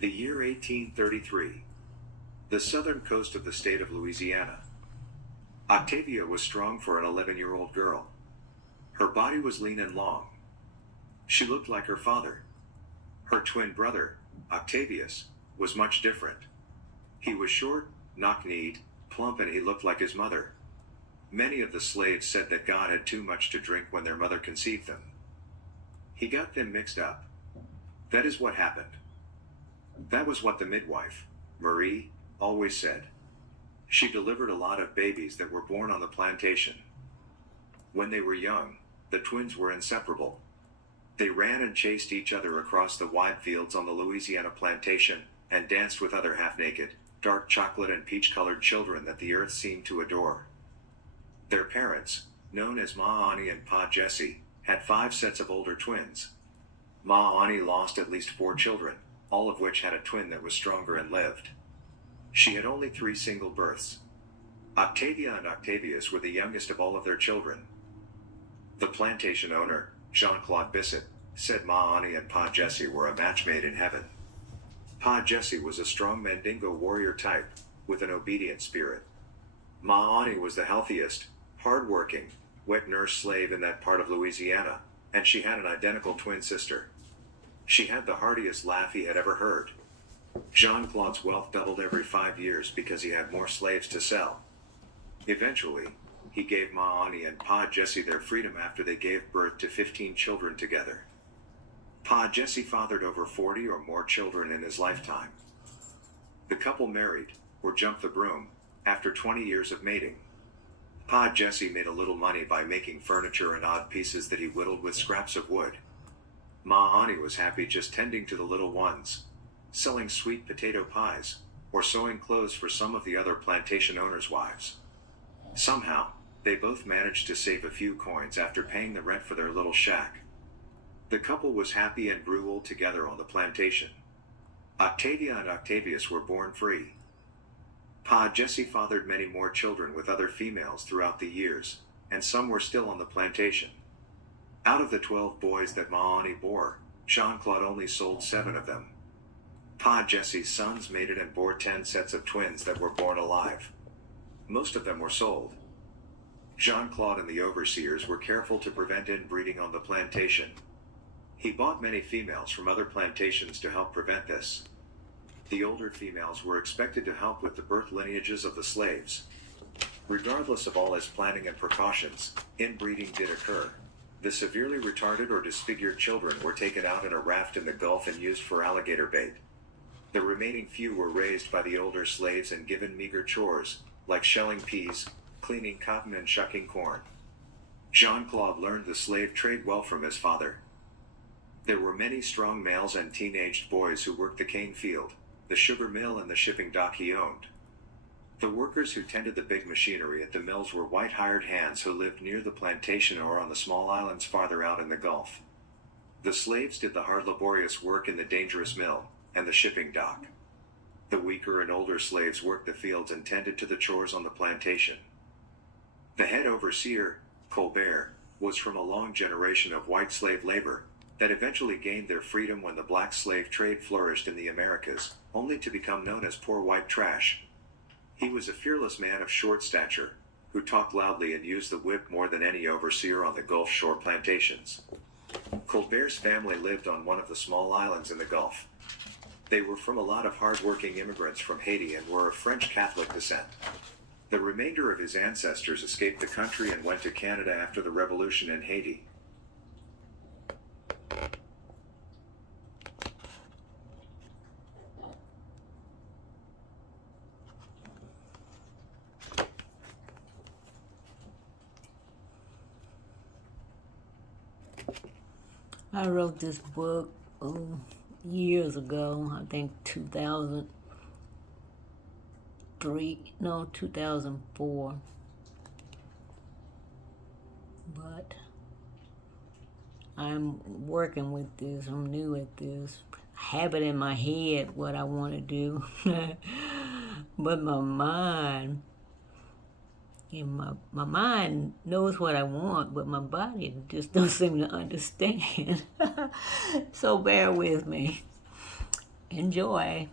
The year 1833. The southern coast of the state of Louisiana. Octavia was strong for an 11-year-old girl. Her body was lean and long. She looked like her father. Her twin brother, Octavius, was much different. He was short, knock-kneed, plump, and he looked like his mother. Many of the slaves said that God had too much to drink when their mother conceived them. He got them mixed up. That is what happened. That was what the midwife, Marie, always said. She delivered a lot of babies that were born on the plantation. When they were young, the twins were inseparable. They ran and chased each other across the wide fields on the Louisiana plantation, and danced with other half-naked, dark chocolate and peach-colored children that the earth seemed to adore. Their parents, known as Ma Ani and Pa Jesse, had 5 sets of older twins. Ma Ani lost at least 4 children, all of which had a twin that was stronger and lived. She had only 3 single births. Octavia and Octavius were the youngest of all of their children. The plantation owner, Jean-Claude Bisset, said Ma Ani and Pa Jesse were a match made in heaven. Pa Jesse was a strong Mandingo warrior type, with an obedient spirit. Ma Ani was the healthiest, hard-working, wet nurse slave in that part of Louisiana, and she had an identical twin sister. She had the heartiest laugh he had ever heard. Jean-Claude's wealth doubled every 5 years because he had more slaves to sell. Eventually, he gave Ma Ani and Pa Jesse their freedom after they gave birth to 15 children together. Pa Jesse fathered over 40 or more children in his lifetime. The couple married, or jumped the broom, after 20 years of mating. Pa Jesse made a little money by making furniture and odd pieces that he whittled with scraps of wood. Ma Ani was happy just tending to the little ones, selling sweet potato pies, or sewing clothes for some of the other plantation owners' wives. Somehow, they both managed to save a few coins after paying the rent for their little shack. The couple was happy and grew old together on the plantation. Octavia and Octavius were born free. Pa Jesse fathered many more children with other females throughout the years, and some were still on the plantation. Out of the 12 boys that Ma Ani bore, Jean-Claude only sold 7 of them. Pa Jesse's sons mated and bore 10 sets of twins that were born alive. Most of them were sold. Jean-Claude and the overseers were careful to prevent inbreeding on the plantation. He bought many females from other plantations to help prevent this. The older females were expected to help with the birth lineages of the slaves. Regardless of all his planning and precautions, inbreeding did occur. The severely retarded or disfigured children were taken out in a raft in the Gulf and used for alligator bait. The remaining few were raised by the older slaves and given meager chores, like shelling peas, cleaning cotton, and shucking corn. Jean-Claude learned the slave trade well from his father. There were many strong males and teenaged boys who worked the cane field, the sugar mill, and the shipping dock he owned. The workers who tended the big machinery at the mills were white hired hands who lived near the plantation or on the small islands farther out in the Gulf. The slaves did the hard laborious work in the dangerous mill and the shipping dock. The weaker and older slaves worked the fields and tended to the chores on the plantation. The head overseer, Colbert, was from a long generation of white slave labor that eventually gained their freedom when the black slave trade flourished in the Americas, only to become known as poor white trash. He was a fearless man of short stature, who talked loudly and used the whip more than any overseer on the Gulf Shore plantations. Colbert's family lived on one of the small islands in the Gulf. They were from a lot of hard-working immigrants from Haiti and were of French Catholic descent. The remainder of his ancestors escaped the country and went to Canada after the revolution in Haiti. I wrote this book years ago, I think 2004. But I'm working with this, I'm new at this. I have it in my head what I want to do. But my mind, my mind knows what I want, but my body just don't seem to understand. So bear with me. Enjoy.